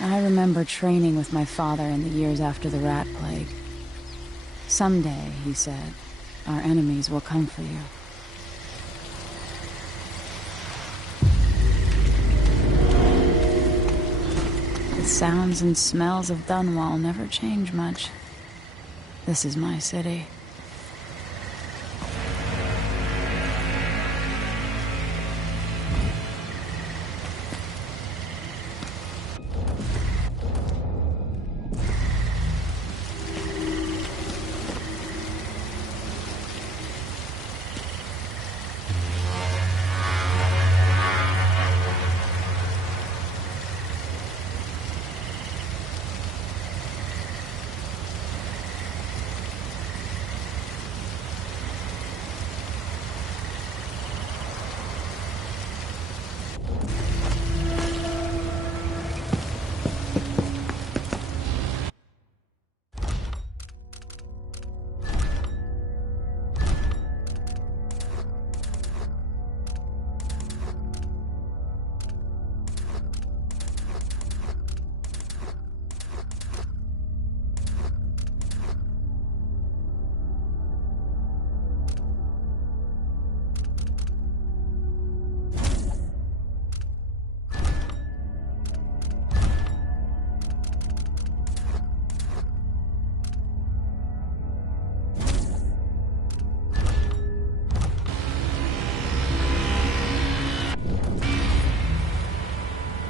I remember training with my father in the years after the rat plague. Someday, he said, our enemies will come for you. The sounds and smells of Dunwall never change much. This is my city.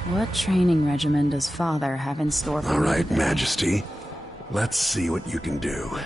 What training regimen does Father have in store for me? All right, today? Majesty. Let's see what you can do.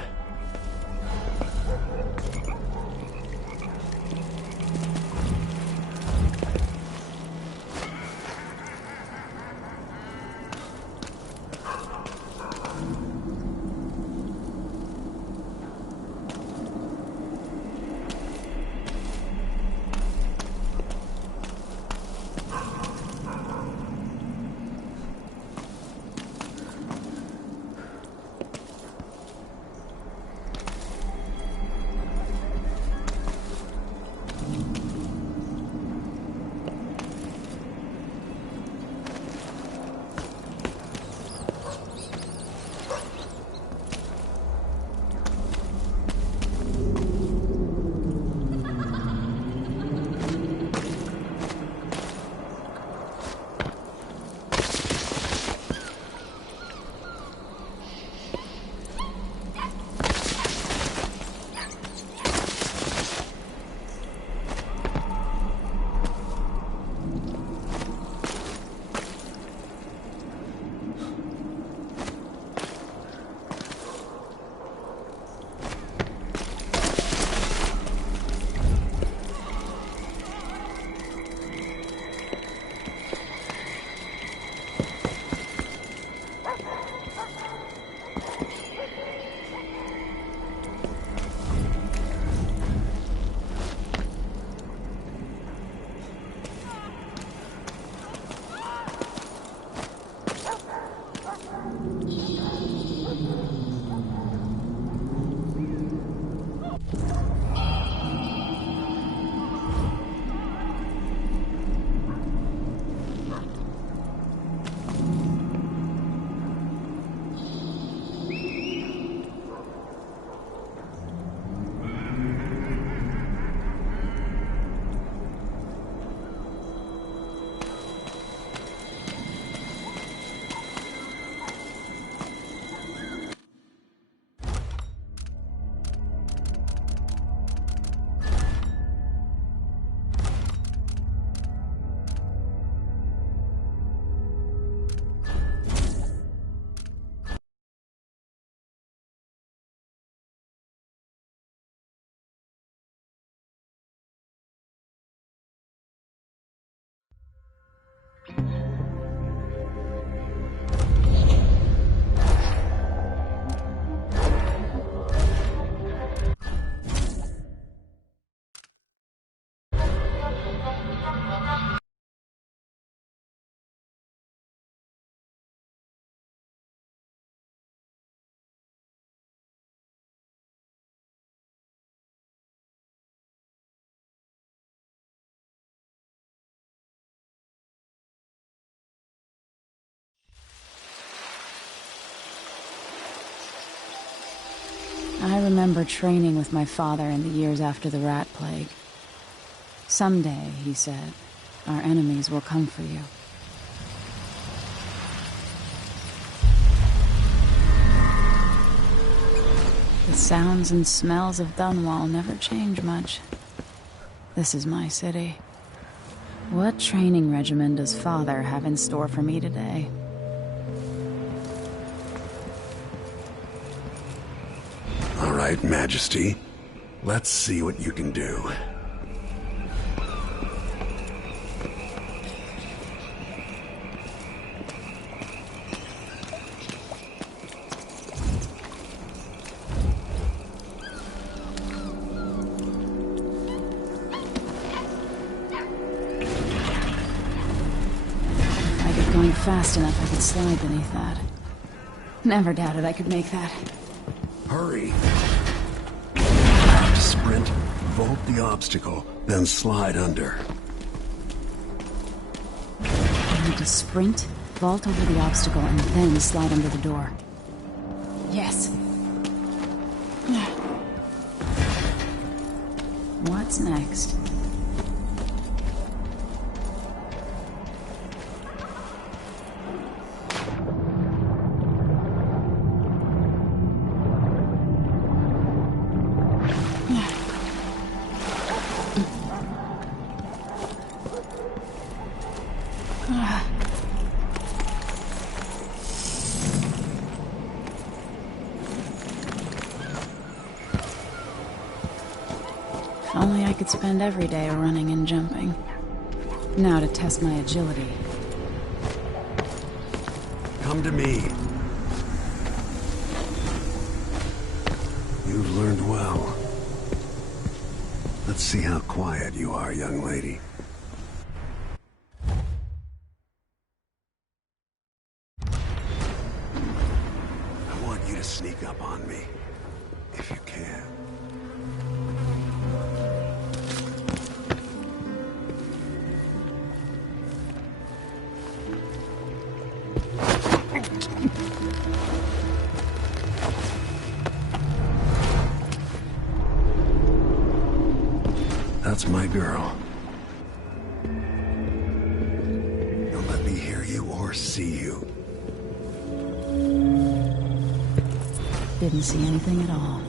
I remember training with my father in the years after the rat plague. Someday, he said, our enemies will come for you. The sounds and smells of Dunwall never change much. This is my city. What training regimen does Father have in store for me today? All right, Majesty. Let's see what you can do. Going fast enough, I could slide beneath that. Never doubted I could make that. Hurry! Have to sprint, vault the obstacle, then slide under. I need to sprint, vault over the obstacle, and then slide under the door. Yes! What's next? If only I could spend every day running and jumping. Now to test my agility. Come to me. You've learned well. Let's see how quiet you are, young lady. I want you to sneak up on me, if you can. That's my girl. Don't let me hear you or see you. Didn't see anything at all.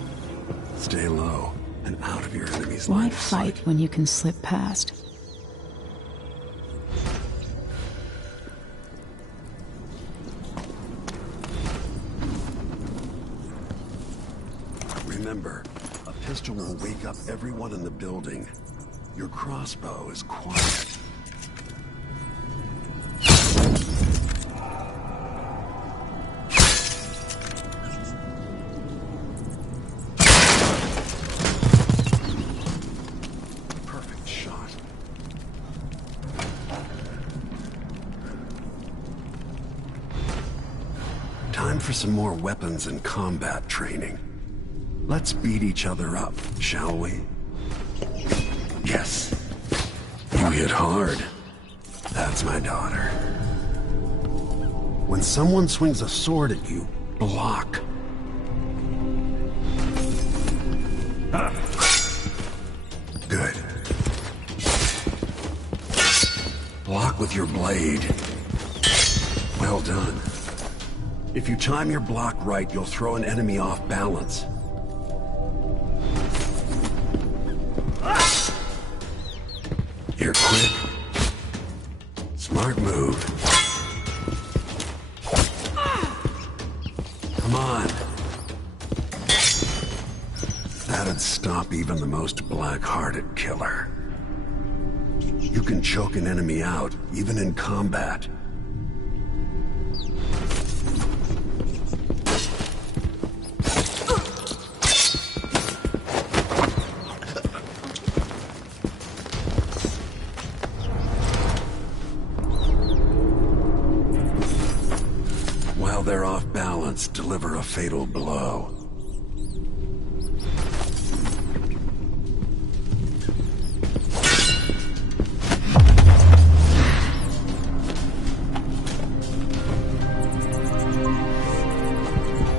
Stay low and out of your enemy's Why line of fight sight. when you can slip past? Remember, a pistol will wake up everyone in the building. Your crossbow is quiet. Perfect shot. Time for some more weapons and combat training. Let's beat each other up, shall we? Yes. You hit hard. That's my daughter. When someone swings a sword at you, block. Good. Block with your blade. Well done. If you time your block right, you'll throw an enemy off balance. You're quick. Smart move. Come on. That'd stop even the most black-hearted killer. You can choke an enemy out, even in combat. While they're off balance, deliver a fatal blow.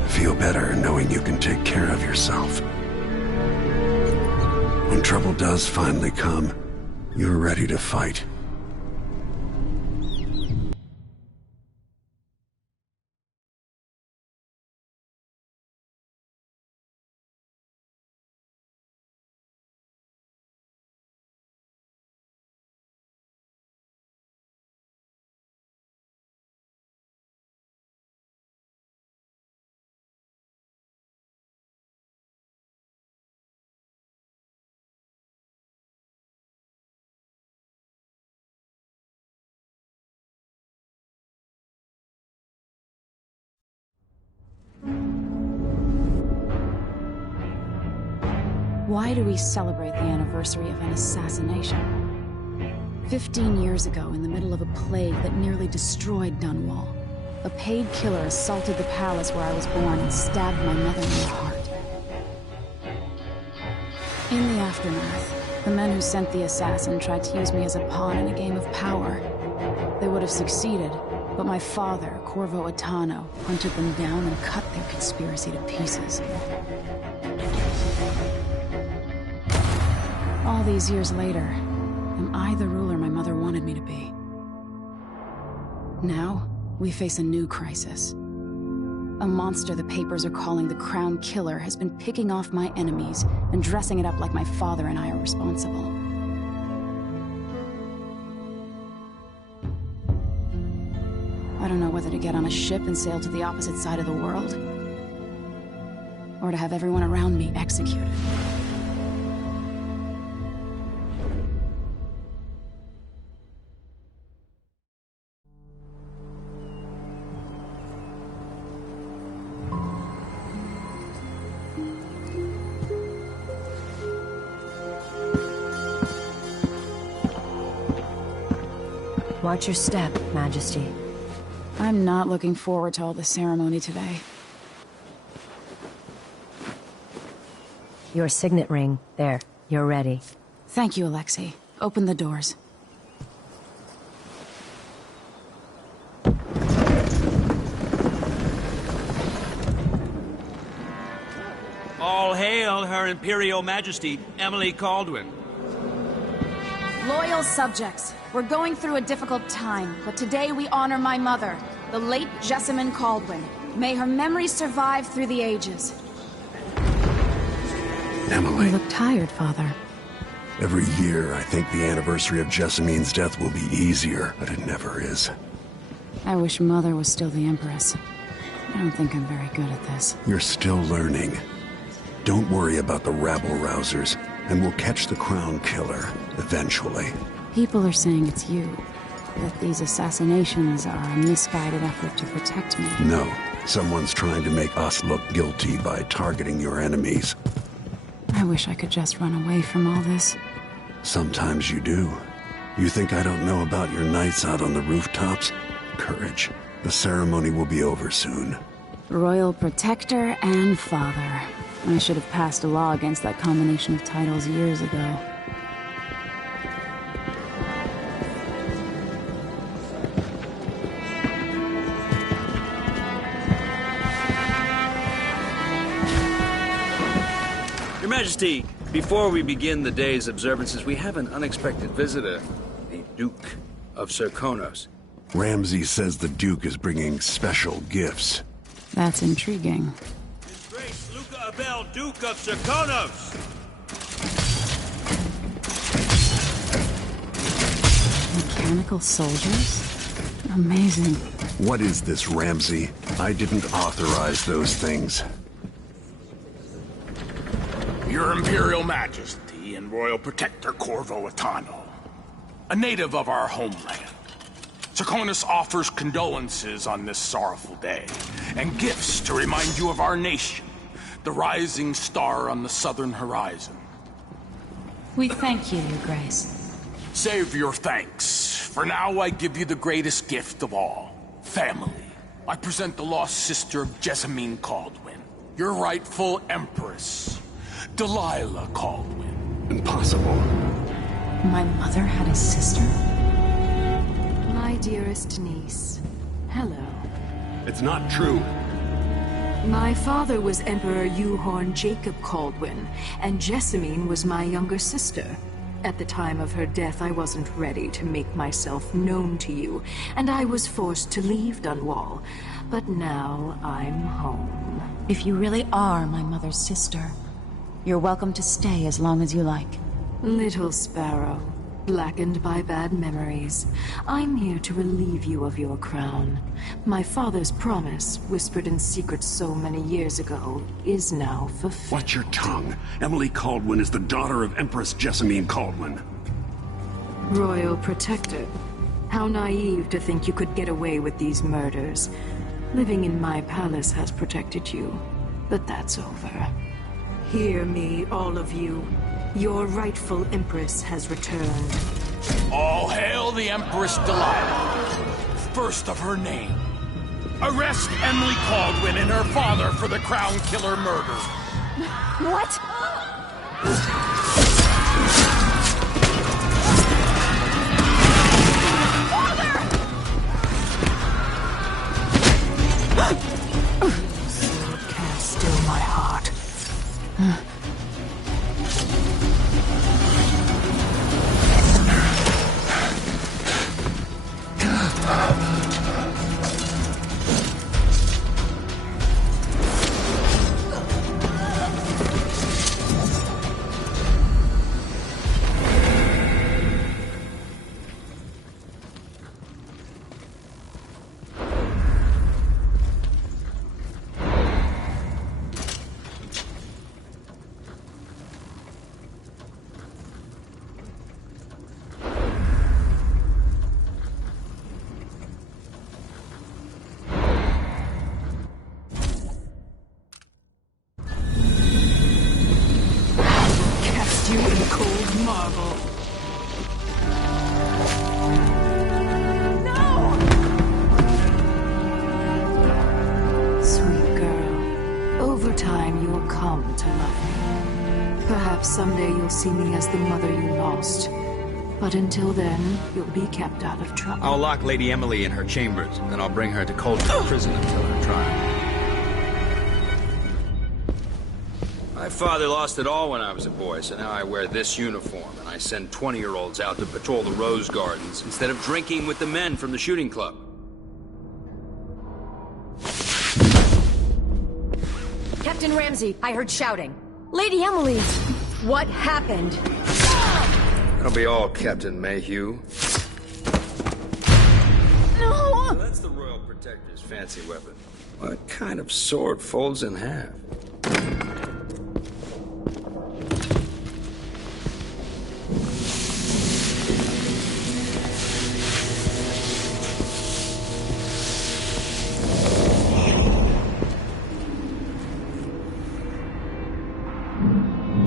Feel better knowing knowing you can take care of yourself. When trouble does finally come, you're ready to fight. Why do we celebrate the anniversary of an assassination? 15 years ago, in the middle of a plague that nearly destroyed Dunwall, a paid killer assaulted the palace where I was born and stabbed my mother in the heart. In the aftermath, the men who sent the assassin tried to use me as a pawn in a game of power. They would have succeeded, but my father, Corvo Attano, hunted them down and cut their conspiracy to pieces. All these years later, am I the ruler my mother wanted me to be? Now, we face a new crisis. A monster the papers are calling the Crown Killer has been picking off my enemies and dressing it up like my father and I are responsible. I don't know whether to get on a ship and sail to the opposite side of the world, or to have everyone around me executed. Watch your step, Majesty. I'm not looking forward to all the ceremony today. Your signet ring. There. You're ready. Thank you, Alexei. Open the doors. All hail Her Imperial Majesty, Emily Caldwin. Loyal subjects, we're going through a difficult time, but today we honor my mother, the late Jessamine Caldwin. May her memory survive through the ages. Emily. You look tired, Father. Every year, I think the anniversary of Jessamine's death will be easier, but it never is. I wish Mother was still the Empress. I don't think I'm very good at this. You're still learning. Don't worry about the rabble-rousers, and we'll catch the Crown Killer, eventually. People are saying it's you. That these assassinations are a misguided effort to protect me. No, someone's trying to make us look guilty by targeting your enemies. I wish I could just run away from all this. Sometimes you do. You think I don't know about your nights out on the rooftops? Courage. The ceremony will be over soon. Royal Protector and Father. I should have passed a law against that combination of titles years ago. Your Majesty, before we begin the day's observances, we have an unexpected visitor, the Duke of Serkonos. Ramsay says the Duke is bringing special gifts. That's intriguing. His Grace Luca Abel, Duke of Serkonos! Mechanical soldiers? Amazing. What is this, Ramsay? I didn't authorize those things. Your Imperial Majesty and Royal Protector Corvo Attano, a native of our homeland. Serkonos offers condolences on this sorrowful day, and gifts to remind you of our nation, the rising star on the southern horizon. We thank you, Your Grace. Save your thanks. For now, I give you the greatest gift of all, family. I present the lost sister of Jessamine Caldwin, your rightful empress, Delilah Caldwin. Impossible. My mother had a sister? My dearest niece. Hello. It's not true. My father was Emperor Yuhorn Jacob Kaldwin, and Jessamine was my younger sister. At the time of her death, I wasn't ready to make myself known to you, and I was forced to leave Dunwall. But now I'm home. If you really are my mother's sister, you're welcome to stay as long as you like. Little Sparrow, blackened by bad memories, I'm here to relieve you of your crown. My father's promise, whispered in secret so many years ago, is now fulfilled. Watch your tongue. Emily Kaldwin is the daughter of Empress Jessamine Kaldwin. Royal Protector. How naive to think you could get away with these murders. Living in my palace has protected you, but that's over. Hear me, all of you. Your rightful Empress has returned. All hail the Empress Delilah, first of her name. Arrest Emily Kaldwin and her father for the Crown Killer murder. What? Can't still my heart. You in cold marble. No! Sweet girl, over time you'll come to love me. Perhaps someday you'll see me as the mother you lost. But until then, you'll be kept out of trouble. I'll lock Lady Emily in her chambers, then I'll bring her to Coldstream Prison until her trial. My father lost it all when I was a boy, so now I wear this uniform, and I send 20-year-olds out to patrol the rose gardens instead of drinking with the men from the shooting club. Captain Ramsey, I heard shouting. Lady Emily, what happened? That'll be all, Captain Mayhew. No! So that's the Royal Protector's fancy weapon. What kind of sword folds in half?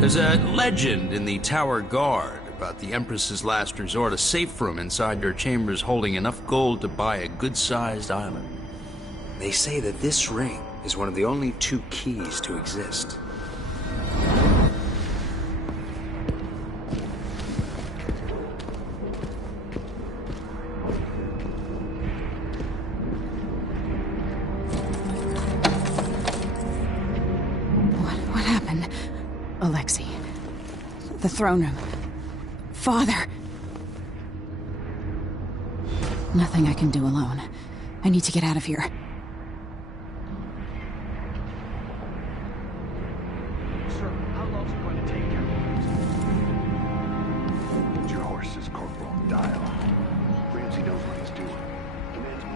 There's a legend in the Tower Guard about the Empress's last resort, a safe room inside your chambers holding enough gold to buy a good-sized island. They say that this ring is one of the only 2 keys to exist. What happened? Alexei. The throne room. Father. Nothing I can do alone. I need to get out of here. Sir, how long's it going to take you? Hold your horses, Corporal. Dial. Ramsey knows what he's doing. Commands me.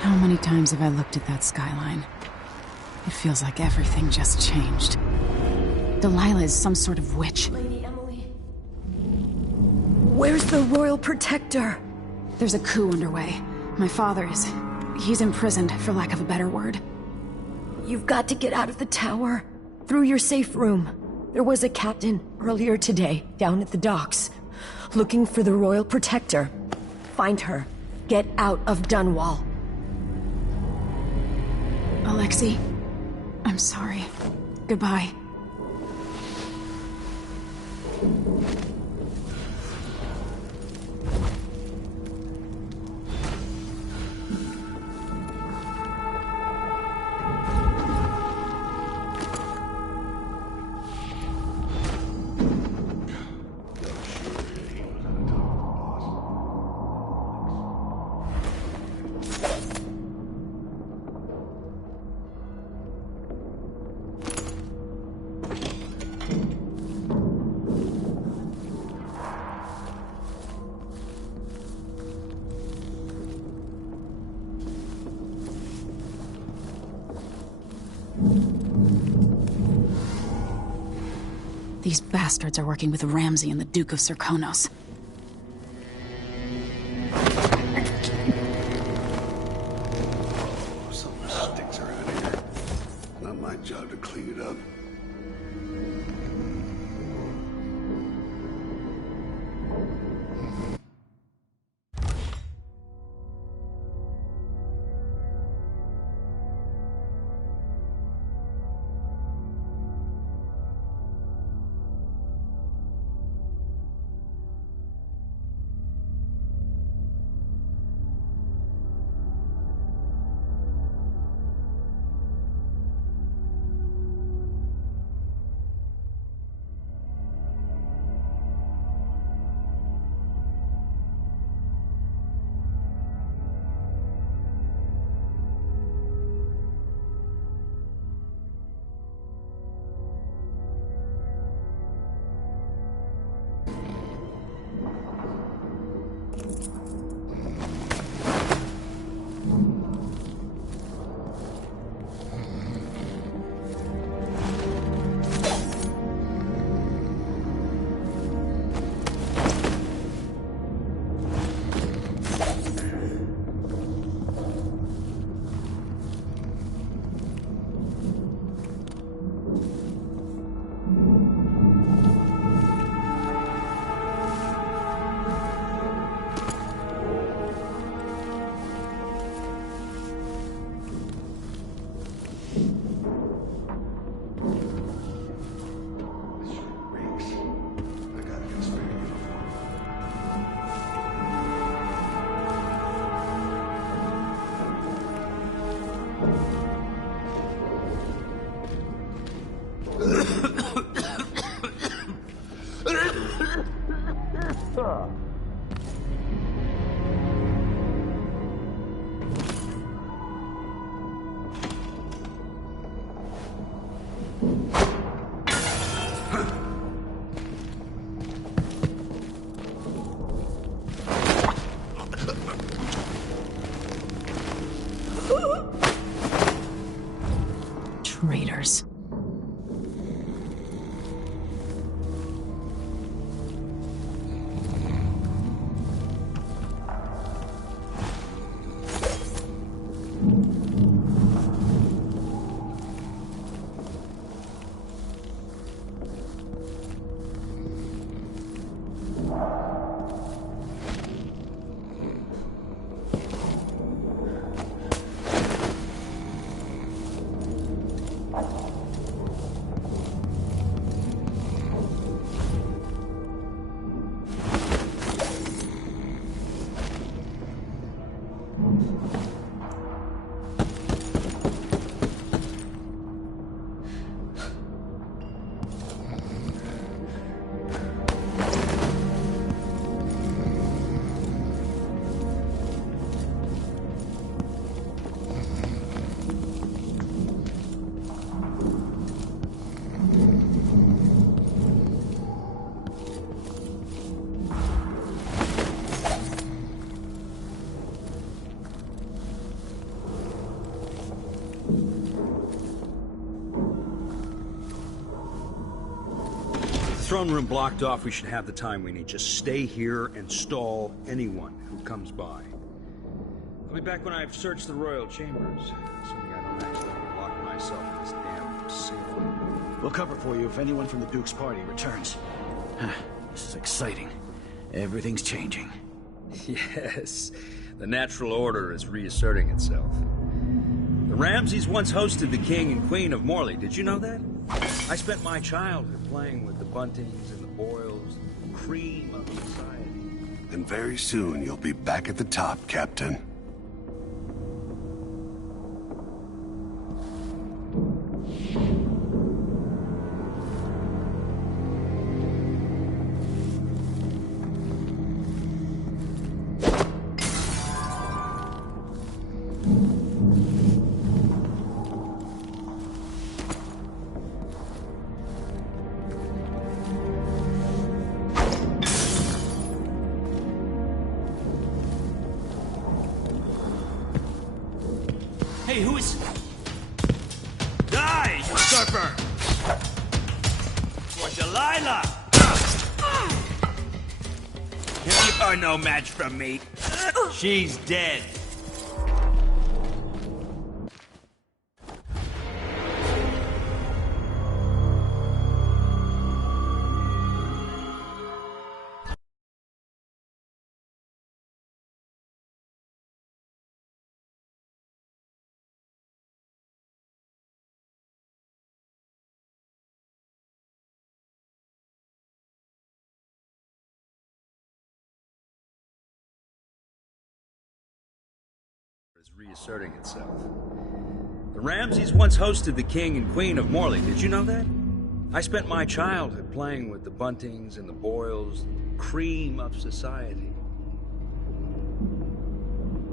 How many times have I looked at that skyline? It feels like everything just changed. Delilah is some sort of witch. Lady Emily. Where's the Royal Protector? There's a coup underway. My father is... he's imprisoned, for lack of a better word. You've got to get out of the tower. Through your safe room. There was a captain earlier today, down at the docks, looking for the Royal Protector. Find her. Get out of Dunwall. Alexei, I'm sorry. Goodbye. These bastards are working with Ramsay and the Duke of Serkonos. Some sticks are out here. Not my job to clean it up. Traitors. Throne room blocked off. We should have the time we need. Just stay here and stall anyone who comes by. I'll be back when I've searched the royal chambers, assuming I don't accidentally lock myself in this damn safe. We'll cover for you if anyone from the Duke's party returns. This is exciting. Everything's changing. Yes, the natural order is reasserting itself. The Ramsays once hosted the king and queen of Morley. Did you know that? I spent my childhood playing with the buntings and the boils, the cream of society. And very soon you'll be back at the top, Captain. Hey, who is... Die, you usurper! For Delilah! You are no match for me. She's dead. Is reasserting itself. The Ramseys once hosted the king and queen of Morley. Did you know that? I spent my childhood playing with the Buntings and the Boyles, the cream of society.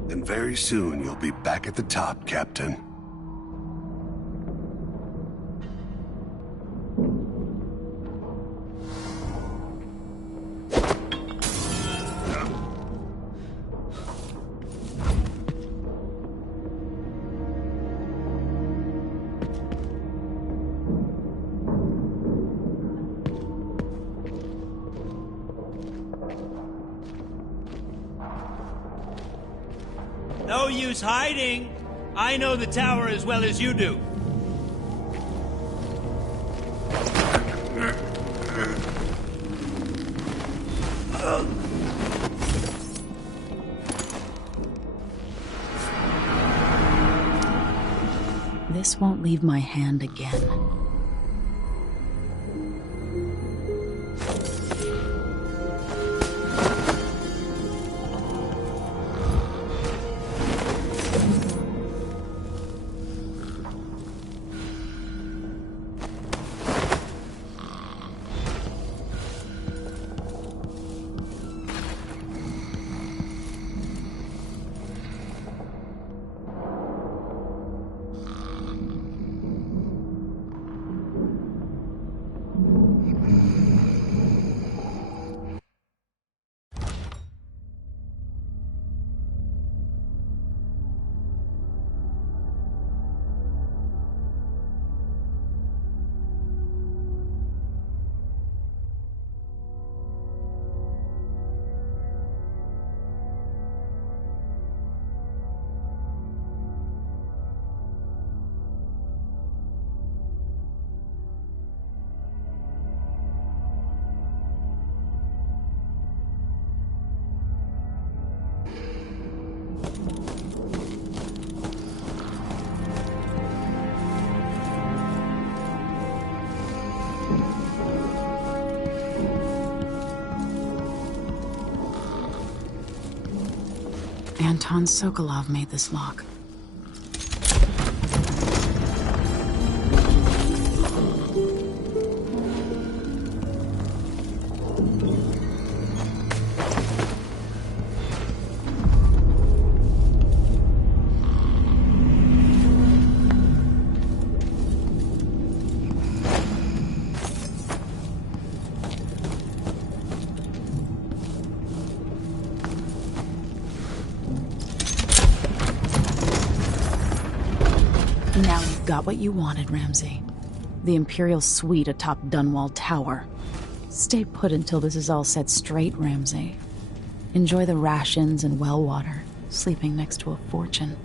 And very soon you'll be back at the top, Captain. No use hiding. I know the tower as well as you do. This won't leave my hand again. Anton Sokolov made this lock. Now you've got what you wanted, Ramsey. The Imperial suite atop Dunwall Tower. Stay put until this is all set straight, Ramsey. Enjoy the rations and well water, sleeping next to a fortune.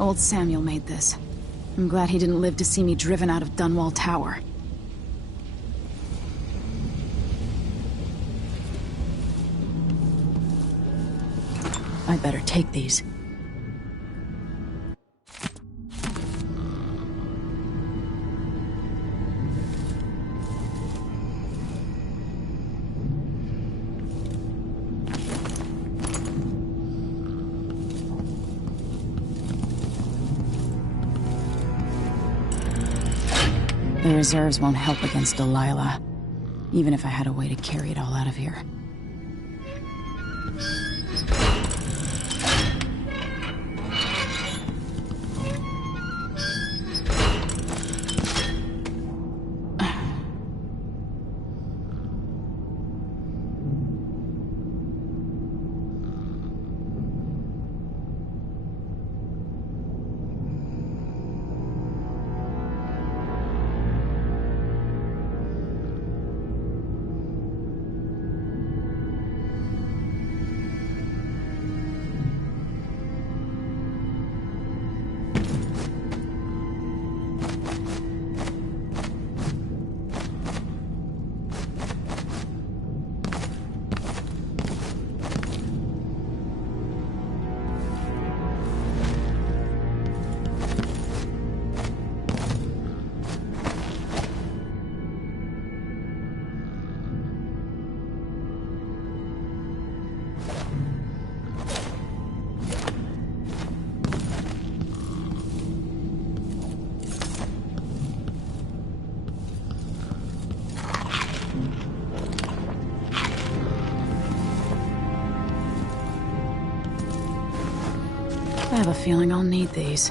Old Samuel made this. I'm glad he didn't live to see me driven out of Dunwall Tower. I better take these. The reserves won't help against Delilah, even if I had a way to carry it all out of here. I have a feeling I'll need these.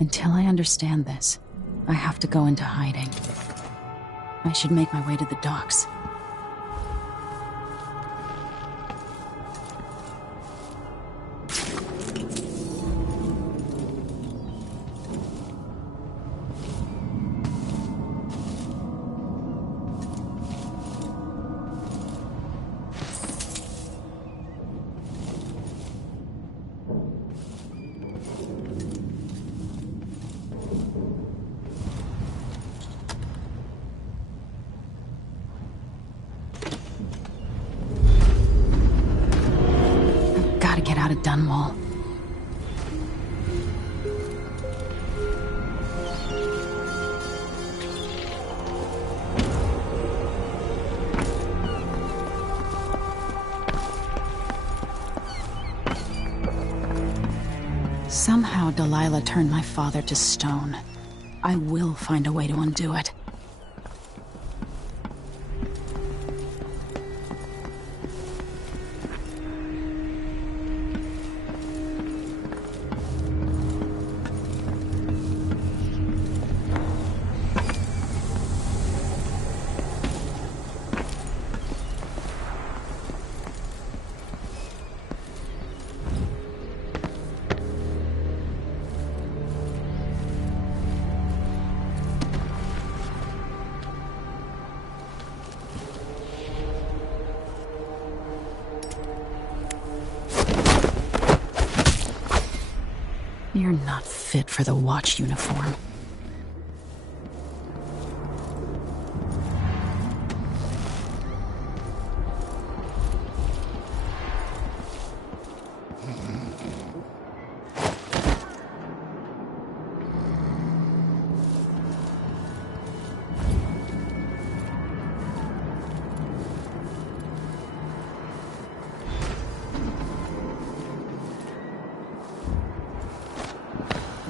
Until I understand this, I have to go into hiding. I should make my way to the docks. Get out of Dunwall. Somehow Delilah turned my father to stone. I will find a way to undo it. You're not fit for the watch uniform.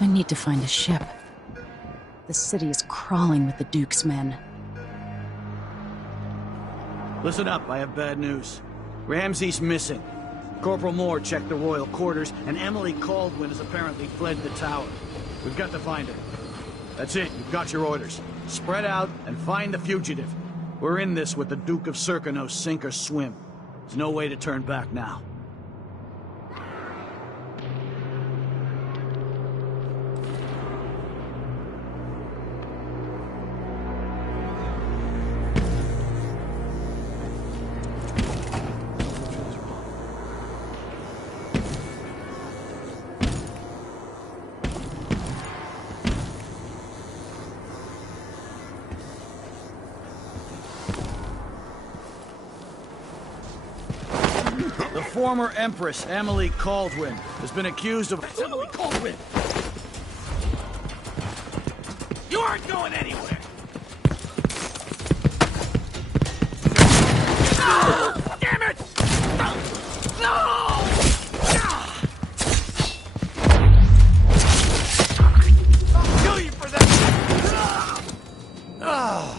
I need to find a ship. The city is crawling with the Duke's men. Listen up, I have bad news. Ramsey's missing. Corporal Moore checked the royal quarters, and Emily Caldwin has apparently fled the tower. We've got to find her. That's it, you've got your orders. Spread out and find the fugitive. We're in this with the Duke of Serkino, sink or swim. There's no way to turn back now. The former Empress, Emily Caldwin, has been accused of... Emily Caldwin! You aren't going anywhere! No! Damn it! No! I'll kill you for that! Oh.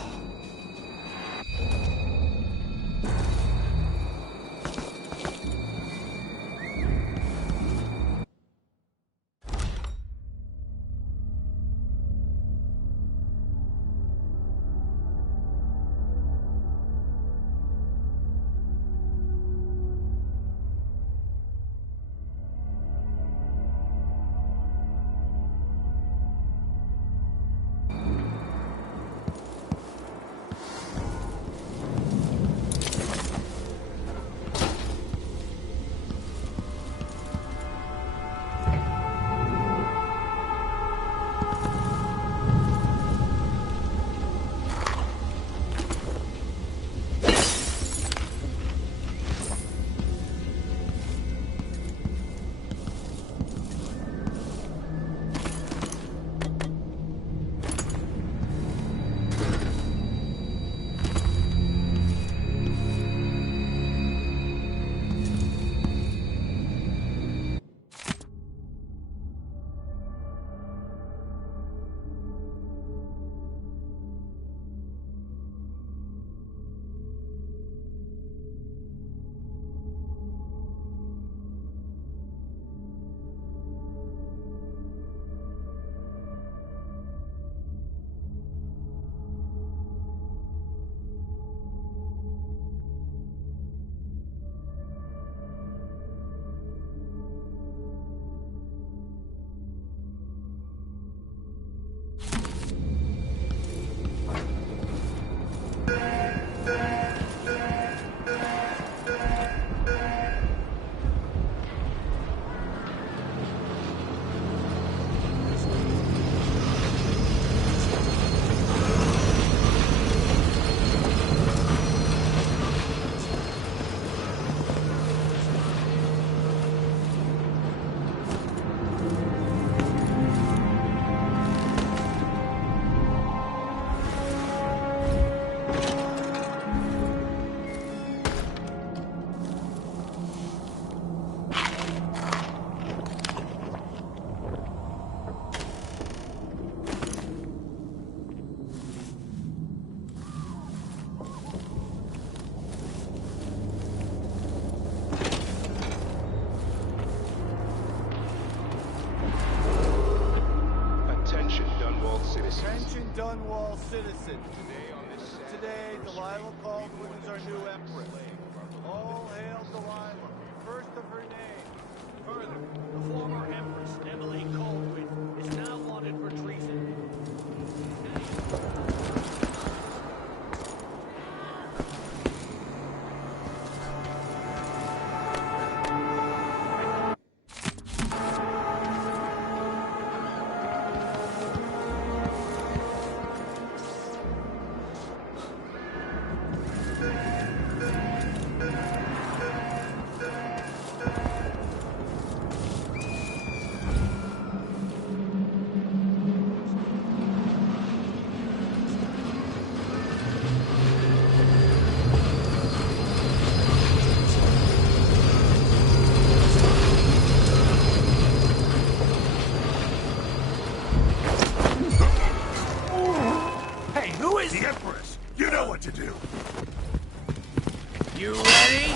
Attention Dunwall citizens. Today, Delilah Caldwin is our new empress. All hail Delilah, first of her name. Further, the former empress, Emily Caldwin, is now wanted for treason. the Empress! You know what to do! You ready?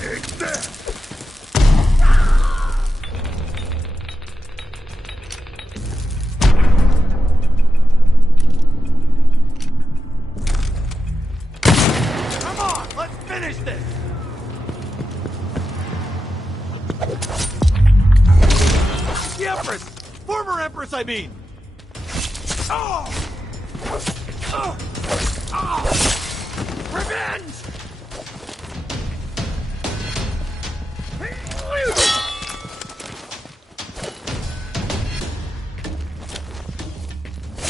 Take that! Come on, let's finish this! The Empress! Former Empress, I mean! Oh! Oh! Oh! Revenge!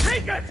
Take it!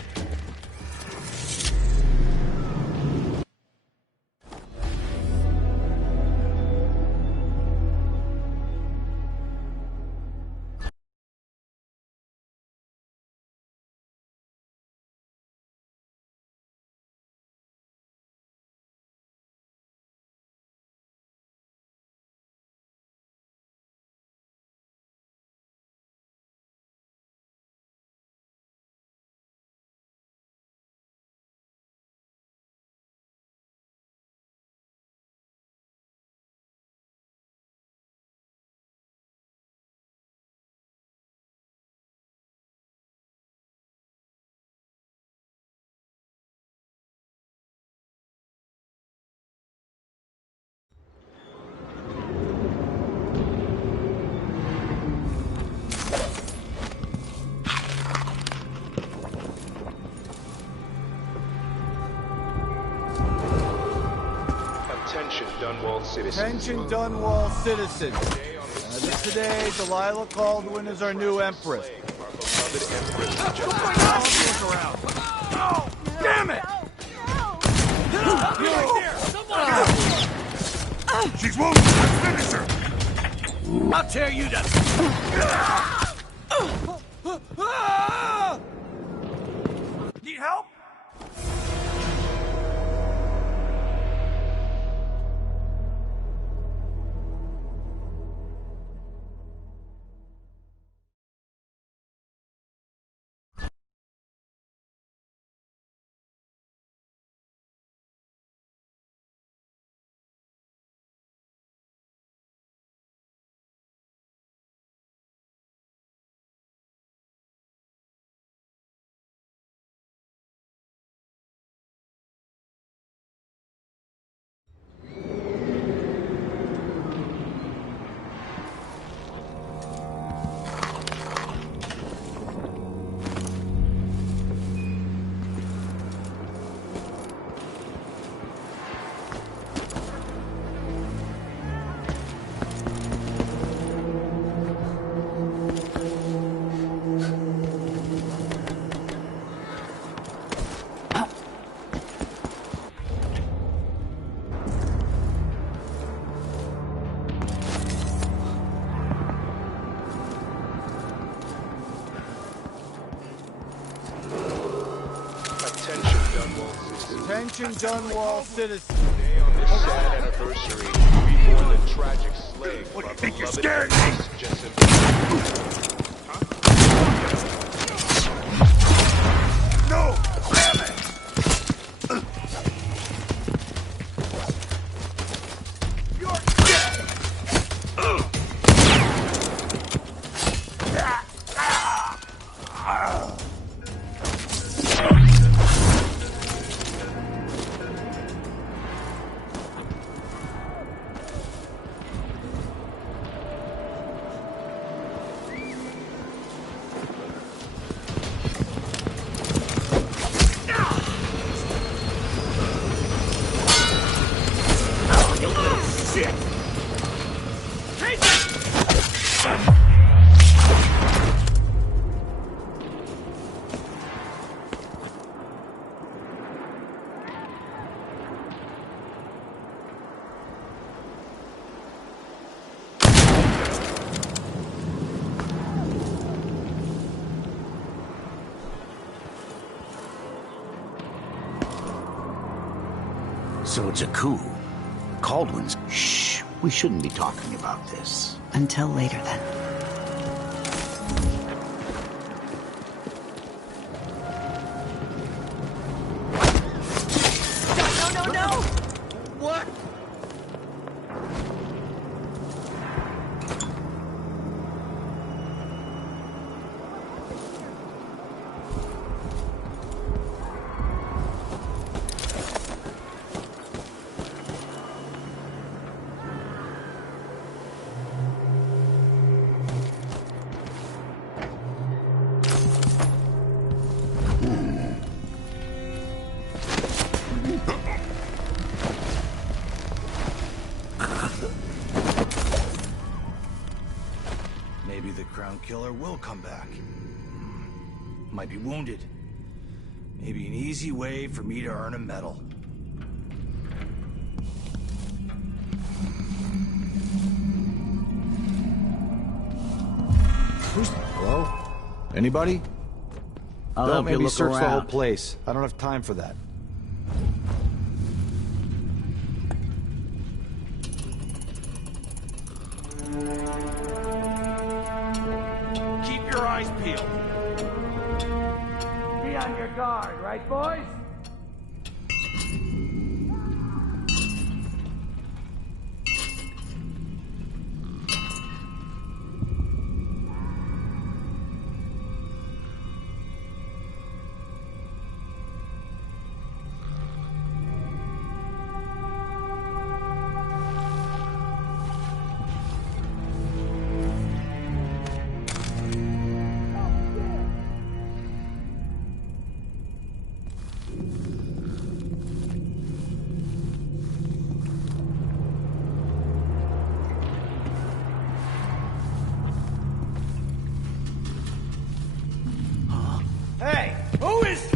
Attention, Dunwall citizens. Attention, Dunwall citizens. As of today, Delilah Caldwin is our new Empress. Our beloved Empress just Look around. Oh, damn it! She's wounded! Let's finish her! I'll tear you to... Need help? Attention, Dunwall citizens. Today on this sad anniversary, we mourn the tragic slaying of What, our you think you're beloved scaring me? Empress Jessamine. No! Damn it! You're dead! So it's a coup. Caldwin's... Shh. We shouldn't be talking about this. Until later, then. No! What? Maybe the Crown Killer will come back. Might be wounded. Maybe an easy way for me to earn a medal. Hello? Anybody? I'll Don't help you maybe look search the whole around. place. I don't have time for that. Keep your eyes peeled. Be on your guard, right, boys? Hey, who is...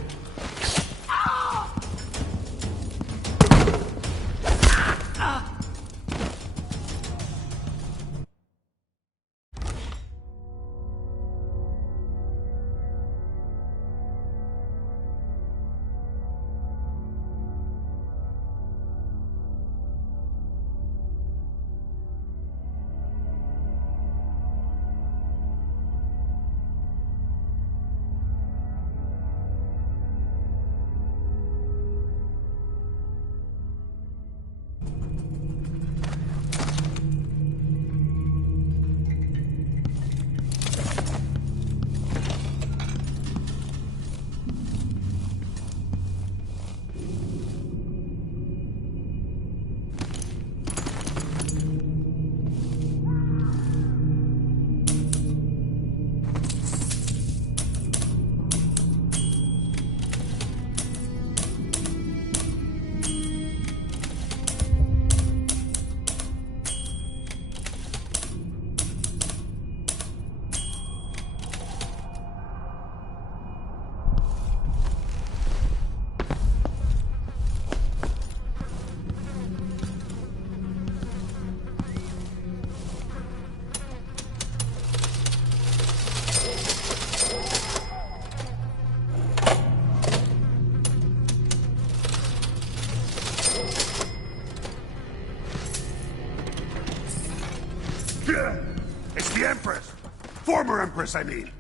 It's the Empress! Former Empress, I mean!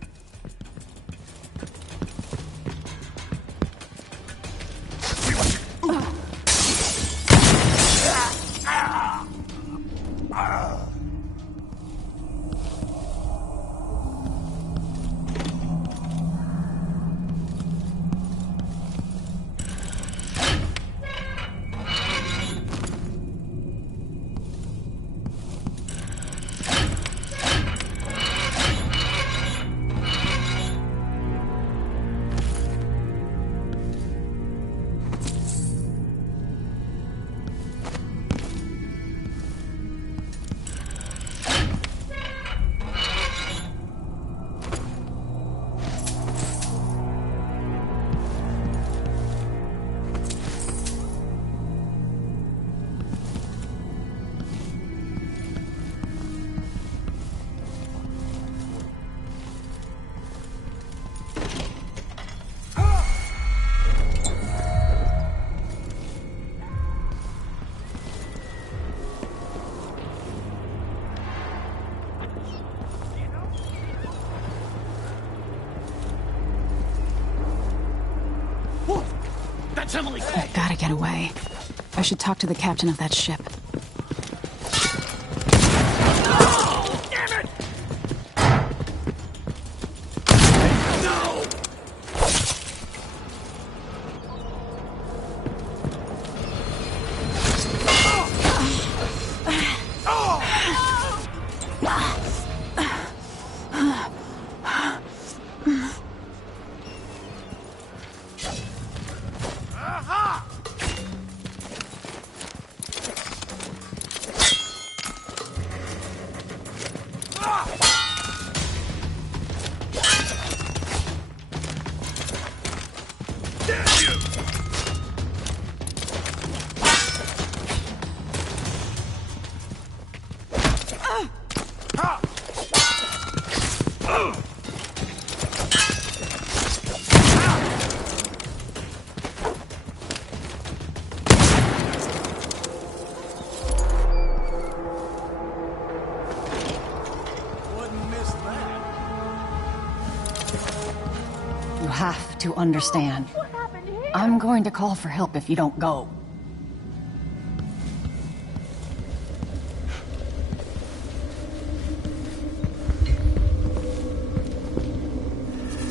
What's Emily called? Gotta get away. I should talk to the captain of that ship. Oh, damn it! No! You have to understand. I'm going to call for help if you don't go.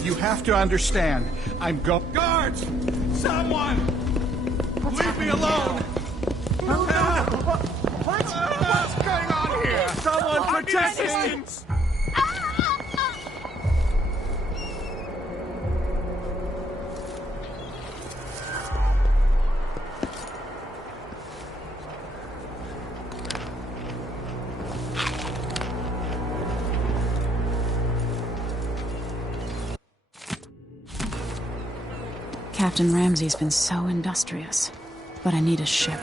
You have to understand. Guards! Someone! Leave me alone! What's going on here? Someone protect me! Captain Ramsey's been so industrious, but I need a ship.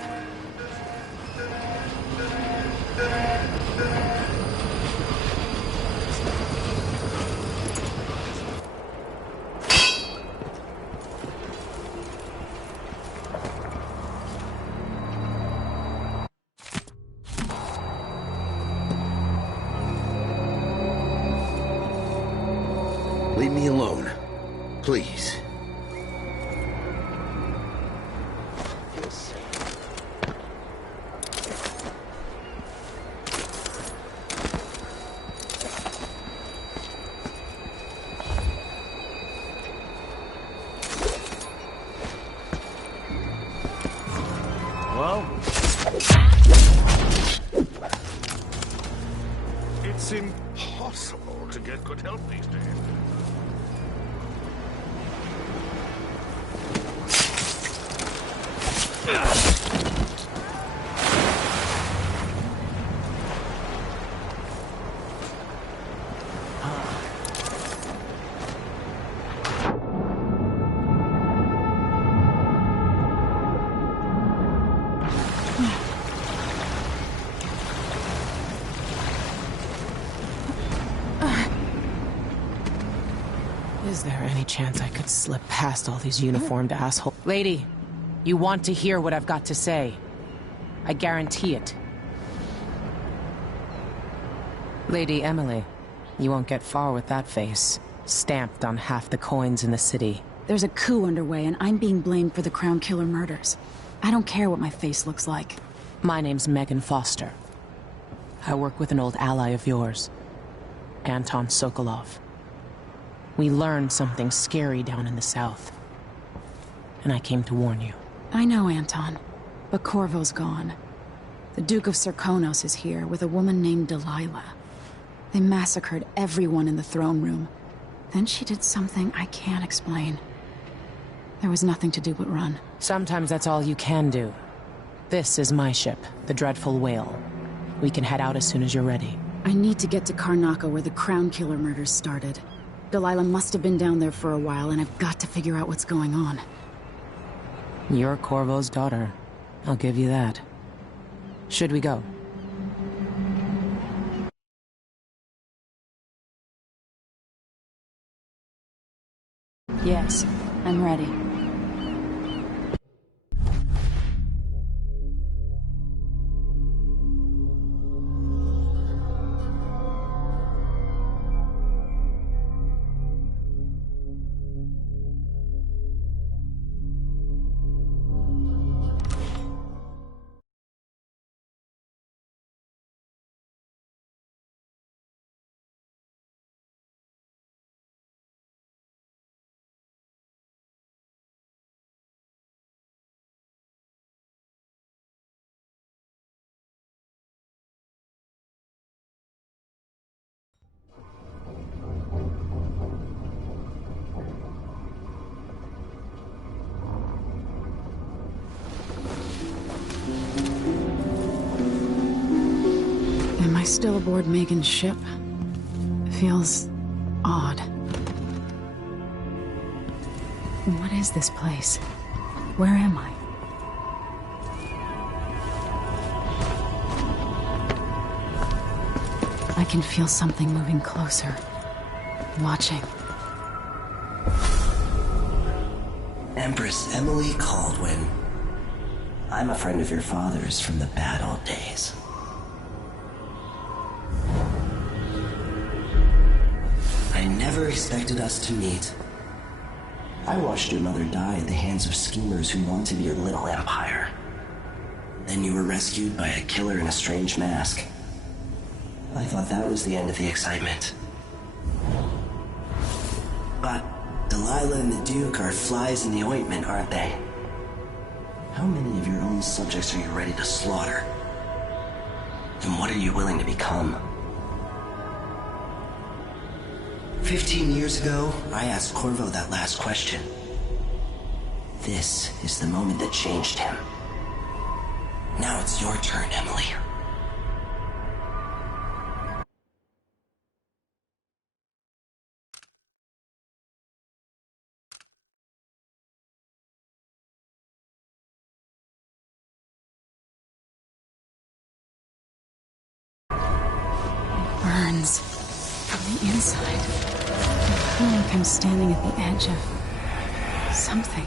Leave me alone. Please. Hello? It's impossible to get good help these days. Is there any chance I could slip past all these uniformed assholes? Lady, you want to hear what I've got to say. I guarantee it. Lady Emily, you won't get far with that face. Stamped on half the coins in the city. There's a coup underway, and I'm being blamed for the Crown Killer murders. I don't care what my face looks like. My name's Megan Foster. I work with an old ally of yours, Anton Sokolov. We learned something scary down in the south, and I came to warn you. I know, Anton, but Corvo's gone. The Duke of Serkonos is here with a woman named Delilah. They massacred everyone in the throne room. Then she did something I can't explain. There was nothing to do but run. Sometimes that's all you can do. This is my ship, the Dreadful Whale. We can head out as soon as you're ready. I need to get to Karnaca where the Crown Killer murders started. Delilah must have been down there for a while, and I've got to figure out what's going on. You're Corvo's daughter. I'll give you that. Should we go? Yes, I'm ready. I still aboard Megan's ship? Feels odd. What is this place? Where am I? I can feel something moving closer. Watching. Empress Emily Caldwin. I'm a friend of your father's from the bad old days. I never expected us to meet. I watched your mother die at the hands of schemers who wanted your little empire. Then you were rescued by a killer in a strange mask. I thought that was the end of the excitement. But Delilah and the Duke are flies in the ointment, aren't they? How many of your own subjects are you ready to slaughter? And what are you willing to become? 15 years ago, I asked Corvo that last question. This is the moment that changed him. Now it's your turn, Emily. Burns from the inside. I feel like I'm standing at the edge of something.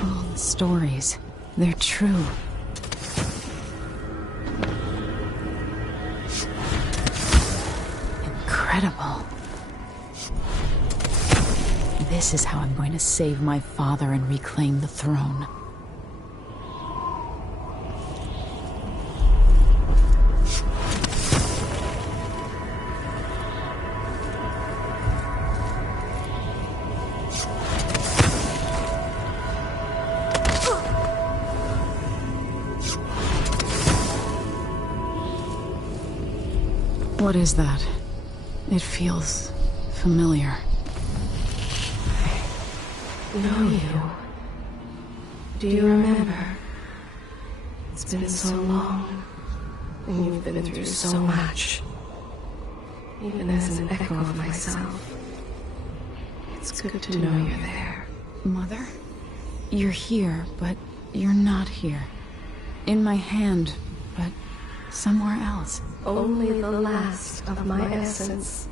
All the stories, they're true. Incredible. This is how I'm going to save my father and reclaim the throne. What is that? It feels familiar. Know you. Do you remember? It's been so long, and you've been through so much. Even as an echo of myself, it's good to know you're there. Mother? You're here, but you're not here. In my hand, but somewhere else. Only the last of my essence,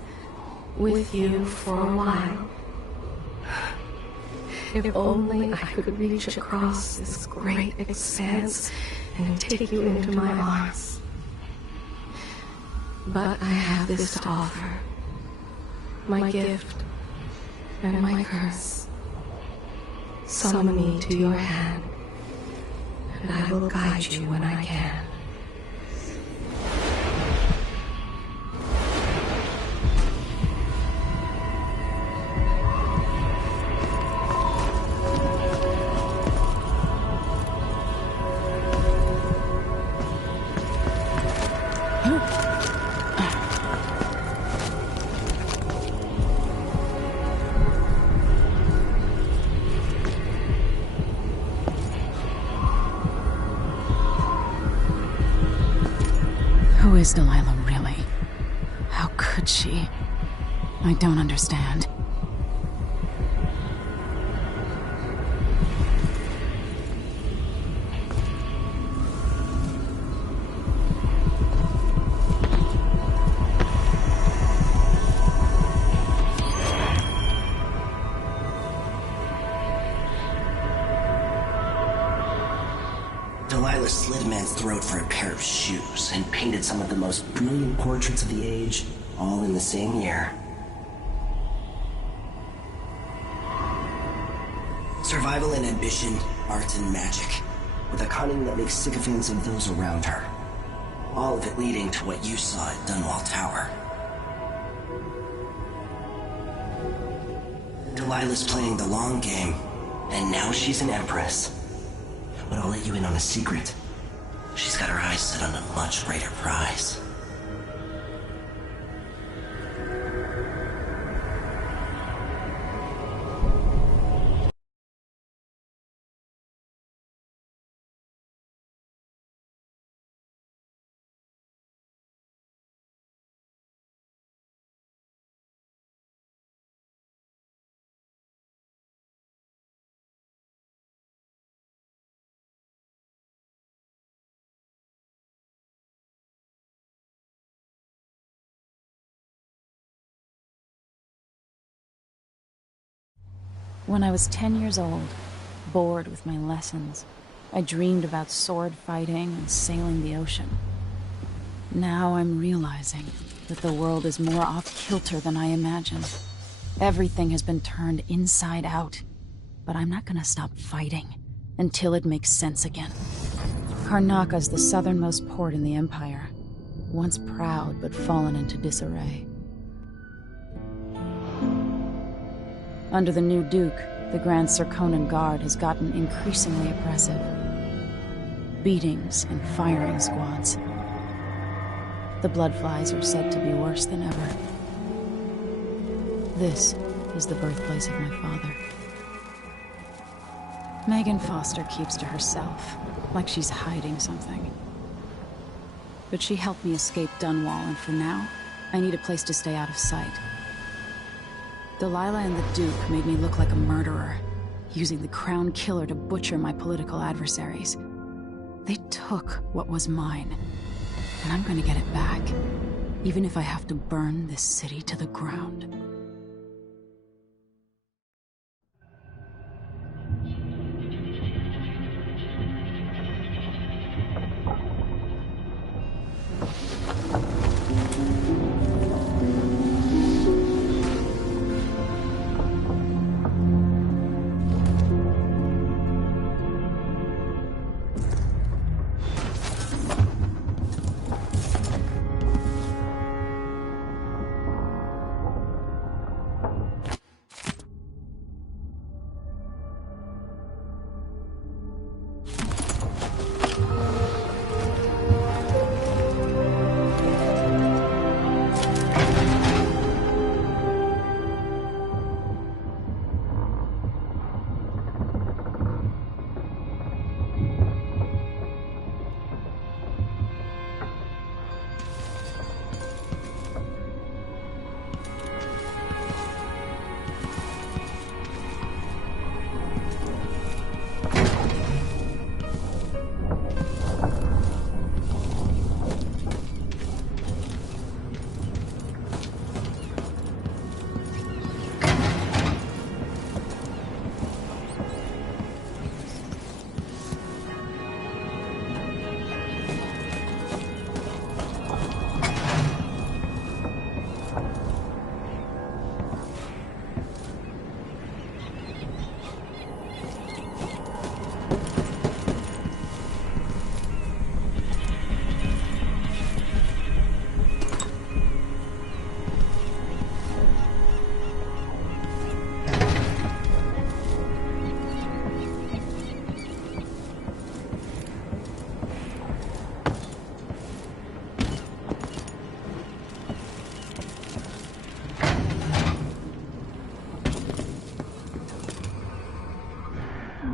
with you for a while. If only I could reach across this great expanse and take you into my arms. But I have this to offer. My gift and my curse. Summon me to your hand, and I will guide you when I can. Who is Delilah really? How could she? I don't understand. Delilah slit a man's throat for a pair of shoes and painted some of the most brilliant portraits of the age, all in the same year. Survival and ambition, art and magic, with a cunning that makes sycophants of those around her. All of it leading to what you saw at Dunwall Tower. Delilah's playing the long game, and now she's an empress. But I'll let you in on a secret. She's got her eyes set on a much greater prize. When I was 10 years old, bored with my lessons, I dreamed about sword fighting and sailing the ocean. Now I'm realizing that the world is more off-kilter than I imagined. Everything has been turned inside out, but I'm not gonna stop fighting until it makes sense again. Karnaka's the southernmost port in the Empire, once proud but fallen into disarray. Under the new Duke, the Grand Serkonan Guard has gotten increasingly oppressive. Beatings and firing squads. The bloodflies are said to be worse than ever. This is the birthplace of my father. Megan Foster keeps to herself, like she's hiding something. But she helped me escape Dunwall, and for now, I need a place to stay out of sight. Delilah and the Duke made me look like a murderer, using the Crown Killer to butcher my political adversaries. They took what was mine, and I'm gonna get it back, even if I have to burn this city to the ground.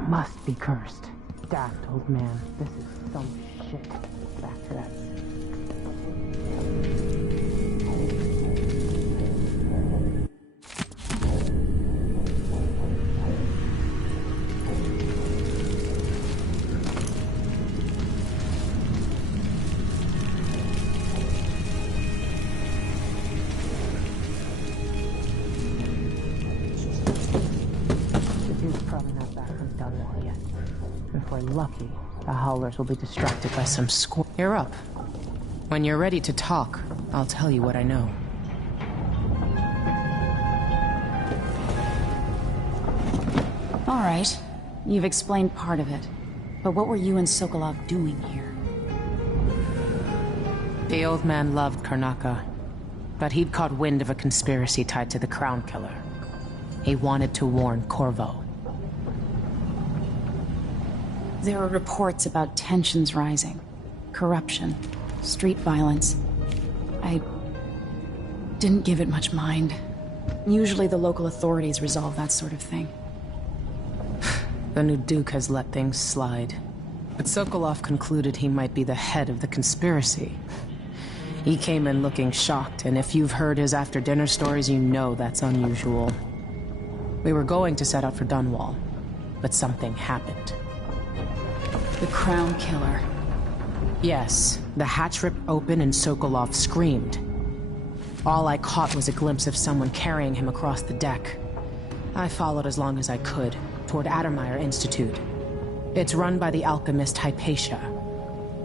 Must be cursed. Daft old man. This is some shit. Back to that. If we're lucky, the Howlers will be distracted by some squad. You're up. When you're ready to talk, I'll tell you what I know. All right. You've explained part of it. But what were you and Sokolov doing here? The old man loved Karnaka, but he'd caught wind of a conspiracy tied to the Crown Killer. He wanted to warn Corvo. There are reports about tensions rising, corruption, street violence. I didn't give it much mind. Usually the local authorities resolve that sort of thing. The new Duke has let things slide. But Sokolov concluded he might be the head of the conspiracy. He came in looking shocked, and if you've heard his after-dinner stories, you know that's unusual. We were going to set out for Dunwall, but something happened. The Crown Killer. Yes, the hatch ripped open and Sokolov screamed. All I caught was a glimpse of someone carrying him across the deck. I followed as long as I could, toward Addermeyer Institute. It's run by the alchemist Hypatia.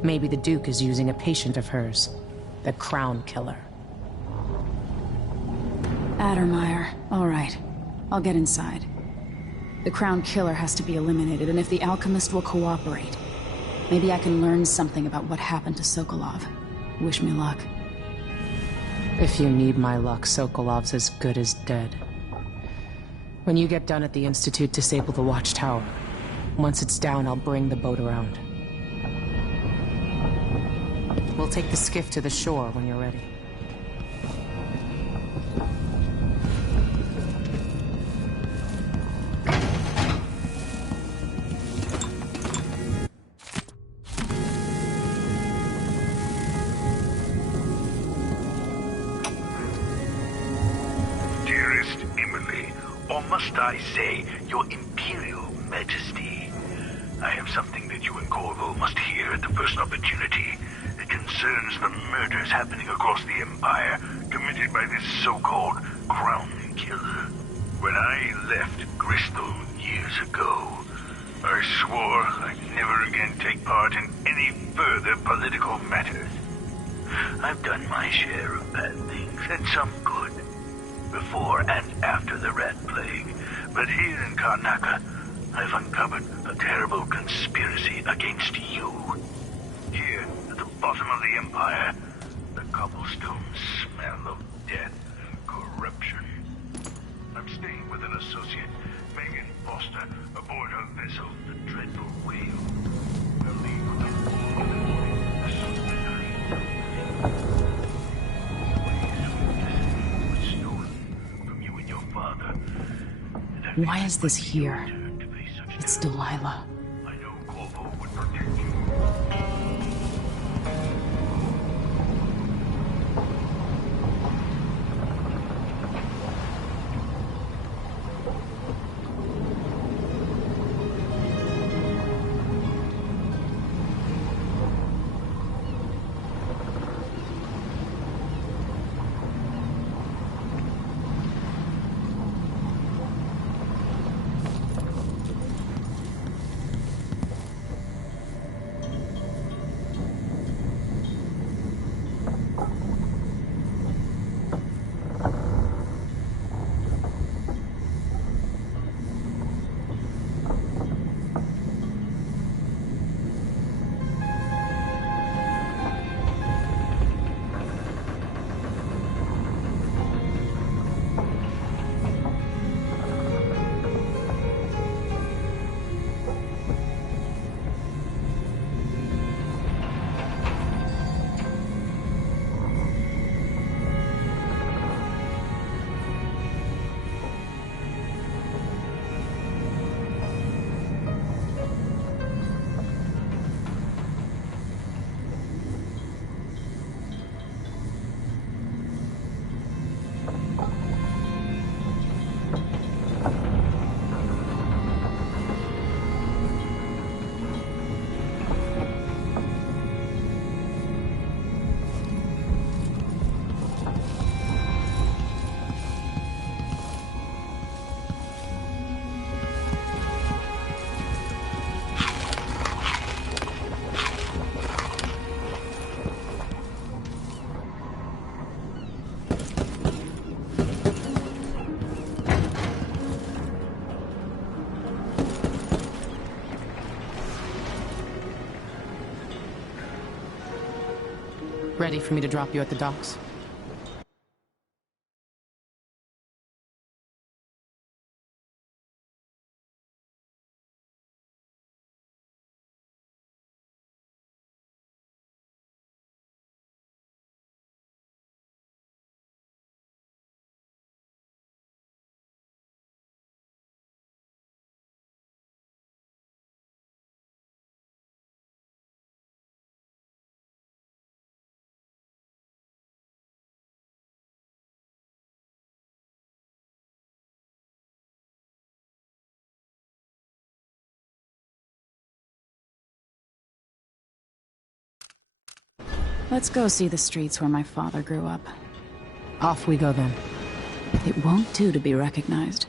Maybe the Duke is using a patient of hers, the Crown Killer. Addermeyer. All right. I'll get inside. The Crown Killer has to be eliminated, and if the alchemist will cooperate, maybe I can learn something about what happened to Sokolov. Wish me luck. If you need my luck, Sokolov's as good as dead. When you get done at the Institute, disable the watchtower. Once it's down, I'll bring the boat around. We'll take the skiff to the shore when you're ready. Dearest Emily, or must I say, your Imperial Majesty, I have something that you and Corvo must hear at the first opportunity. It concerns the murders happening across the Empire, committed by this so-called Crown Killer. When I left Bristol years ago, I swore I'd never again take part in any further political matters. I've done my share of bad things, and some good, before and after the Rat Plague. But here in Karnaca, I've uncovered a terrible conspiracy against you. Here, at the bottom of the Empire, the cobblestone smell of death and corruption. I'm staying with an associate, Megan Foster, aboard her vessel, the Dreadful Whale. We'll leave with the full of the was stolen from you and your father. Why is this here? It's Delilah. I know Corvo would protect you. Ready for me to drop you at the docks? Let's go see the streets where my father grew up. Off we go then. It won't do to be recognized.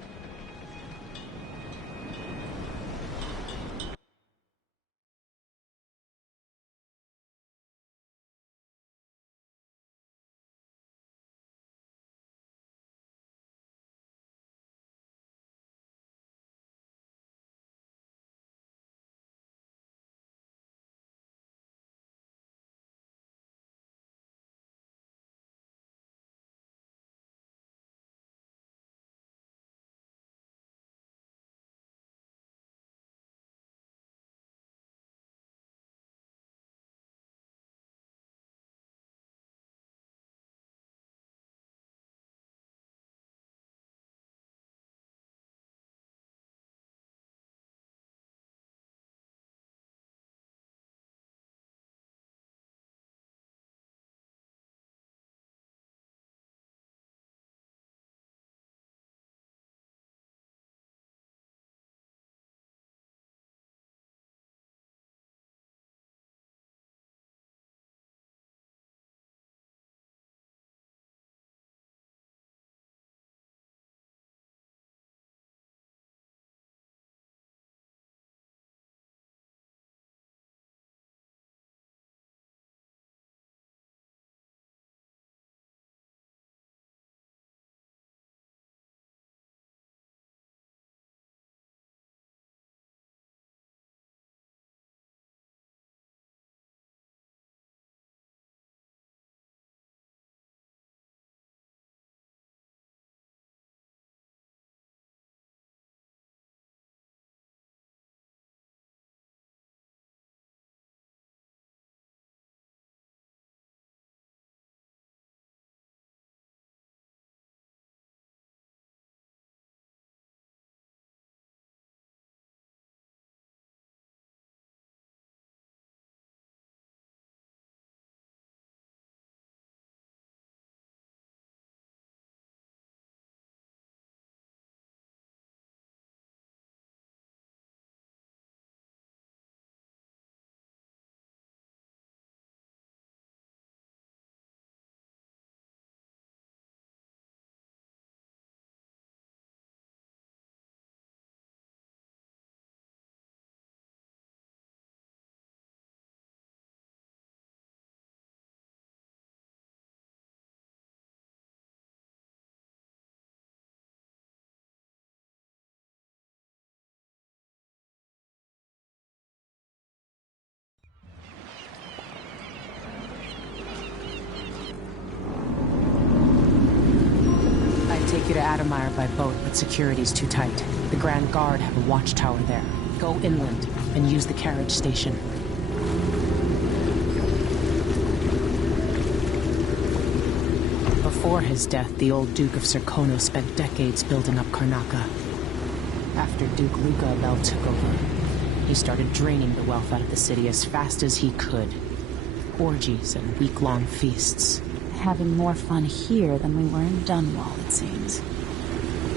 Adamire by boat, but security's too tight. The Grand Guard have a watchtower there. Go inland and use the carriage station. Before his death, the old Duke of Serkono spent decades building up Karnaca. After Duke Luca Abel took over, he started draining the wealth out of the city as fast as he could. Orgies and week-long feasts. Having more fun here than we were in Dunwall, it seems.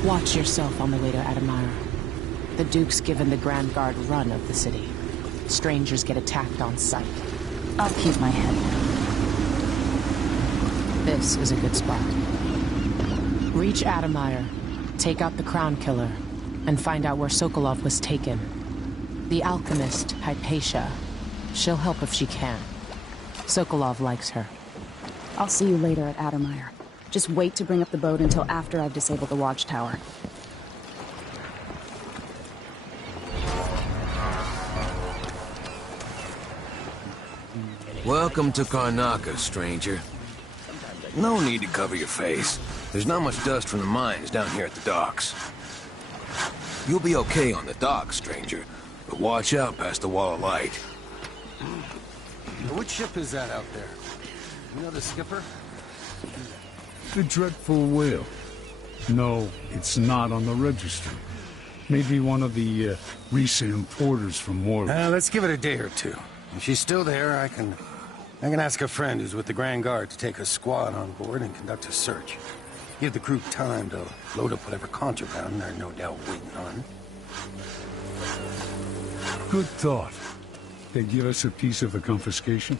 Watch yourself on the way to Adamire. The Duke's given the Grand Guard run of the city. Strangers get attacked on sight. I'll keep my head down. This is a good spot. Reach Adamire, take out the Crown Killer, and find out where Sokolov was taken. The alchemist, Hypatia. She'll help if she can. Sokolov likes her. I'll see you later at Adamire. Just wait to bring up the boat until after I've disabled the watchtower. Welcome to Karnaca, stranger. No need to cover your face. There's not much dust from the mines down here at the docks. You'll be okay on the docks, stranger, but watch out past the wall of light. Which ship is that out there? You know the skipper? The Dreadful Whale. No, it's not on the register. Maybe one of the recent importers from Morley. Let's give it a day or two. If she's still there, I can ask a friend who's with the Grand Guard to take a squad on board and conduct a search. Give the crew time to load up whatever contraband they're no doubt waiting on. Good thought. They give us a piece of the confiscation?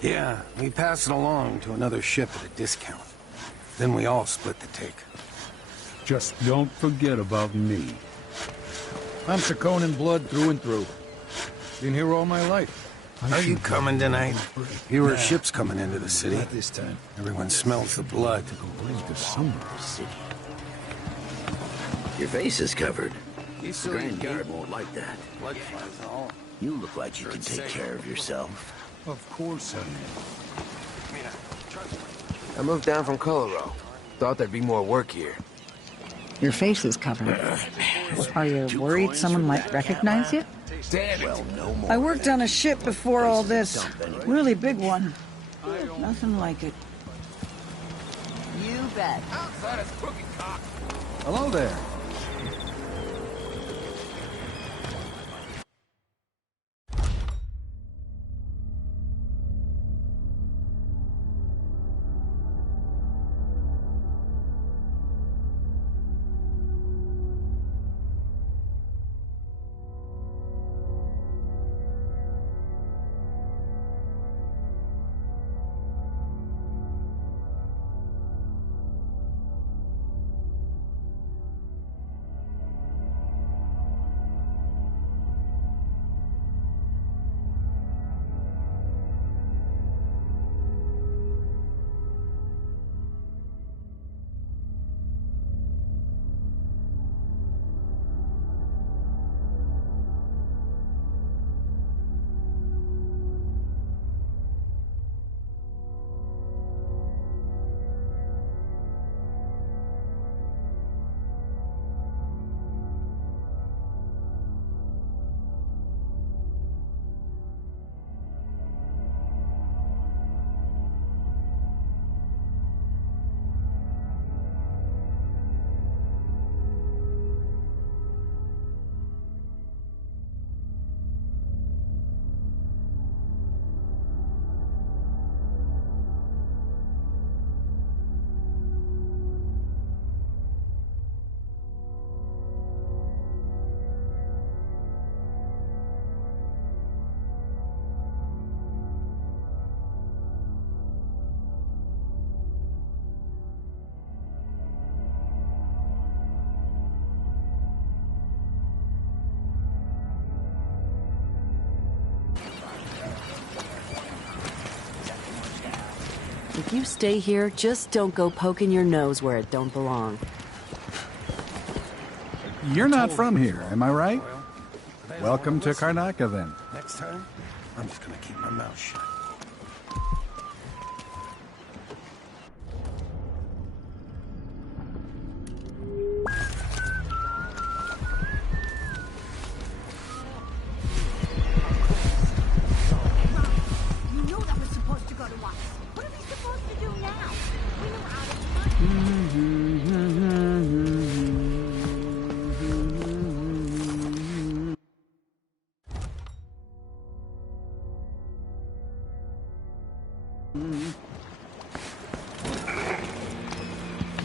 Yeah, we pass it along to another ship at a discount. Then we all split the take. Just don't forget about me. I'm Serkonan blood through and through. Been here all my life. Are you coming tonight? Fewer ships coming into the city. Not this time. Everyone smells the blood. The summer city. Your face is covered. The Grand Guard won't like that. Blood flies and all. You look like you can take care of yourself. Of course I am. I moved down from Colorado. Thought there'd be more work here. Your face is covered. Are you worried someone might recognize you? Well, no more. I worked on a ship before all this. Really big one. Nothing like it. You bet. Hello there. If you stay here, just don't go poking your nose where it don't belong. You're not from here, am I right? Welcome to Karnaca, then. Next time, I'm just gonna keep my mouth shut.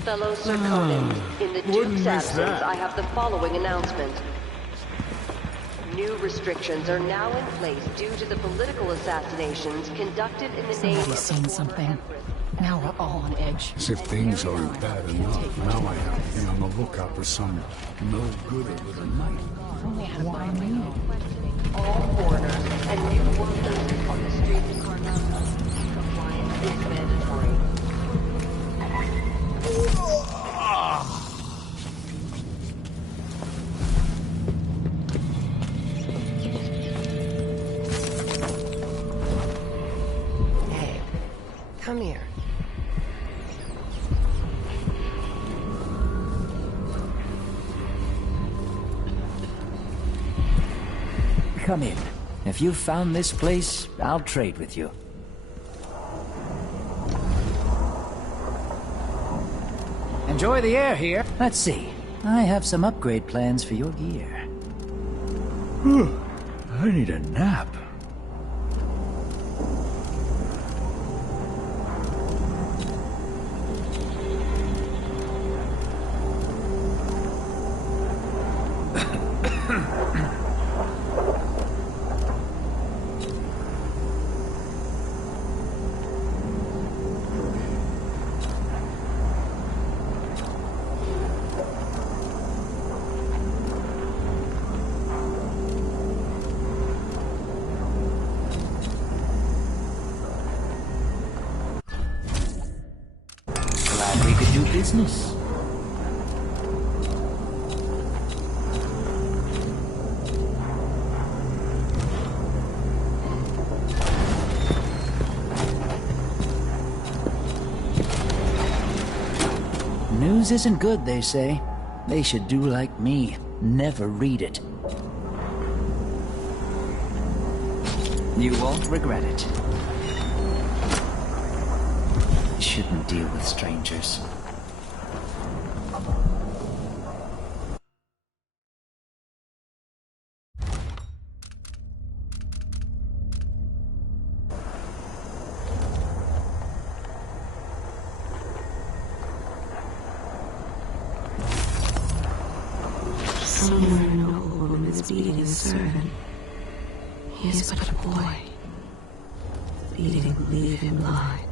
Fellow Sir Conan, in the Duke's absence, I have the following announcement. New restrictions are now in place due to the political assassinations conducted in the name of the seen something. Now we're all on edge. As if things aren't bad enough, now I have to be on the lookout for some no-gooder with a knife. Why me? All foreigners and new workers on the streets of Karnataka. Compliance is mandatory. Hey, come here. Come in. If you've found this place, I'll trade with you. Enjoy the air here. Let's see. I have some upgrade plans for your gear. I need a nap. Glad we could do business. News isn't good, they say. They should do like me. Never read it. You won't regret it. Shouldn't deal with strangers. Somewhere an old woman is beating a servant. He is but a boy. Beating will leave him blind.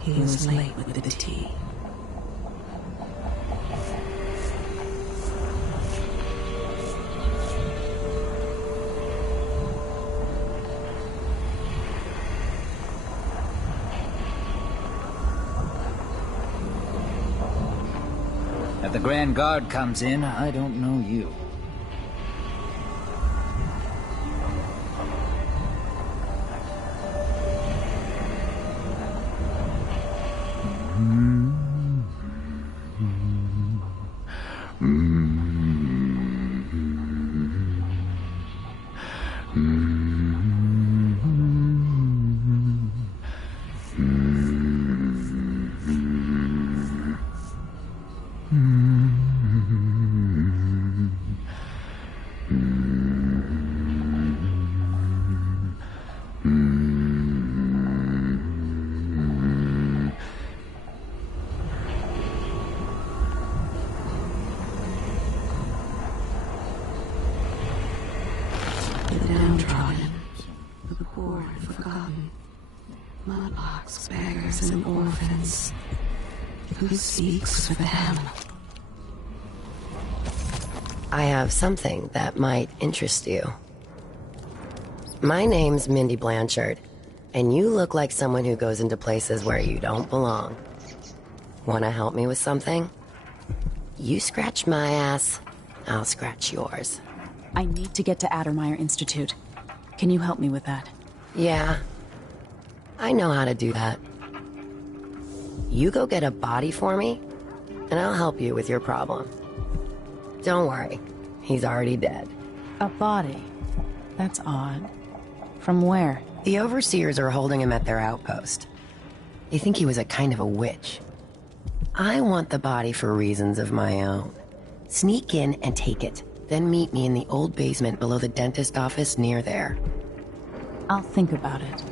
He was late with the tea. If the Grand Guard comes in, I don't know you. The downtrodden, the poor and forgotten, mudlarks, beggars, and orphans. Who speaks for them? I have something that might interest you. My name's Mindy Blanchard, and you look like someone who goes into places where you don't belong. Wanna help me with something? You scratch my ass, I'll scratch yours. I need to get to Addermeyer Institute. Can you help me with that? Yeah, I know how to do that. You go get a body for me, and I'll help you with your problem. Don't worry, he's already dead. A body? That's odd. From where? The overseers are holding him at their outpost. They think he was a kind of a witch. I want the body for reasons of my own. Sneak in and take it, then meet me in the old basement below the dentist office near there. I'll think about it.